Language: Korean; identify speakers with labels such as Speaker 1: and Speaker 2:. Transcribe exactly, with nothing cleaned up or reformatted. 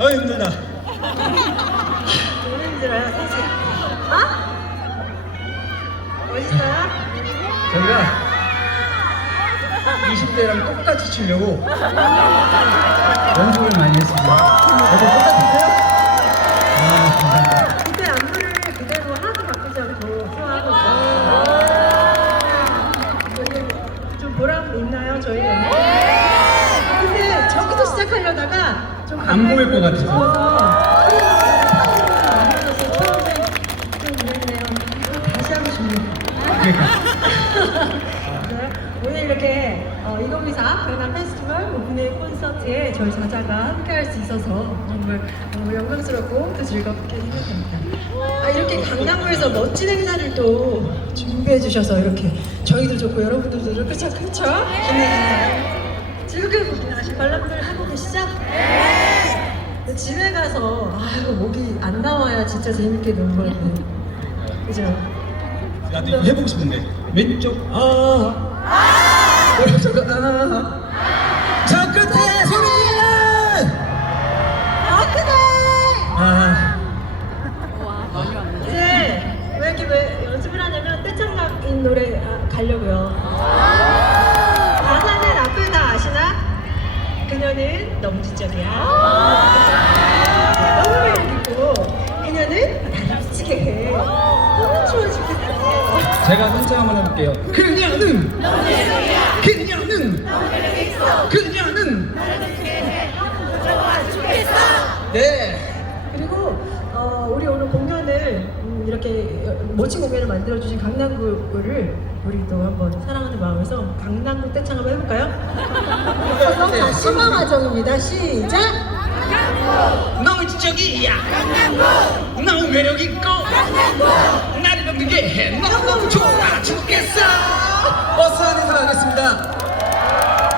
Speaker 1: 어 힘들다.
Speaker 2: 너무 힘들어요, 사실. 어? 멋있어요?
Speaker 1: 저희가 이십 대랑 똑같이 추려고 연습을 많이 했습니다. 어제 똑같았어요? 아, 감사합니다.
Speaker 2: 그때 안무를 그대로 하나도 바꾸지 않고 소화하고 있어요. 여기 좀 보람 있나요, 저희? 근데 저기서 시작하려다가 좀
Speaker 1: 안 보일 것 같아서.
Speaker 2: 싶어서 처음에 좀 그랬네요. 이거 다시 하고 싶네요.
Speaker 1: 그러니까.
Speaker 2: 네, 오늘 이렇게 어, 이공이사 강남 페스티벌 오픈데이 콘서트에 저희 저자가 함께할 수 있어서 정말 너무 영광스럽고 또 즐겁게 생각합니다. 아, 이렇게 강남구에서 멋진 행사를 또 준비해 주셔서 이렇게 저희도 좋고 여러분들도 좋고 그쵸? 그쵸? 기대해주세요. 지금 아직 관람들 하고 계시죠? 네! 집에 가서 아 이거 목이 안 나와야 진짜 재밌게 노는 거거든요. 그죠?
Speaker 1: 나도 이거 해보고 싶은데 왼쪽 아 오른쪽 아저 끝에 소리야
Speaker 2: 아 크네!
Speaker 1: 아
Speaker 2: 이제 왜 이렇게 왜 연습을 하냐면 떼창각인 노래 아, 가려고요. 가사는 앞을 다 아시나? 그녀는 너무 지적이야. 너무 매력있고 그녀는 나를 미치게 해. 너무 좋아 죽겠어.
Speaker 1: 제가 댄스 한번 해볼게요. 그녀는 그녀는 그녀는 네.
Speaker 2: 그리고 어, 우리 오늘 공연을 음, 이렇게 멋진 공연을 만들어주신 강남구를 우리 또 한번 사랑하는 마음에서 강남구 떼창 한번 해볼까요? 자, 심화과정입니다. 시작!
Speaker 1: 너무 지적이야 너무 매력있고 나를 넘기게 해 너무